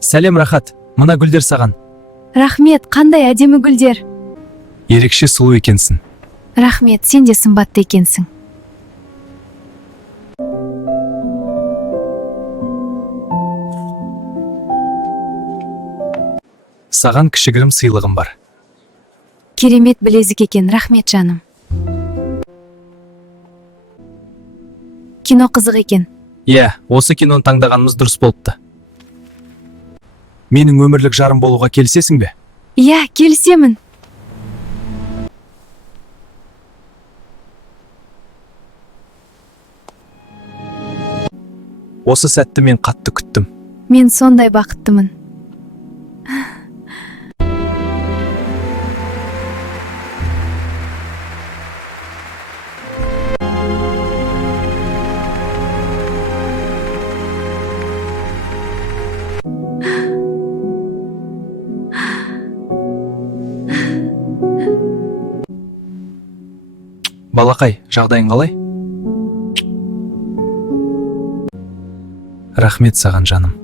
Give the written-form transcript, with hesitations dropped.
Сәлем, рахат. Мына гүлдер саған. Рахмет, қандай әдемі гүлдер. Ерекше сұлу екенсің. Рахмет, сен де сымбатты екенсің. Саған кішігірім сыйлығым бар. Керемет білезік екен, рахмет жаным. Кино қызық екен. Иә, осы киноны таңдағанымыз дұрыс болыпты. Менің өмірлік жарым болуға келісесің бе? Иә, келісемін. Осы сәтті мен қатты күттім. Мен сондай бақыттымын. Балақай, жағдайың қалай? Рахмет саған жаным.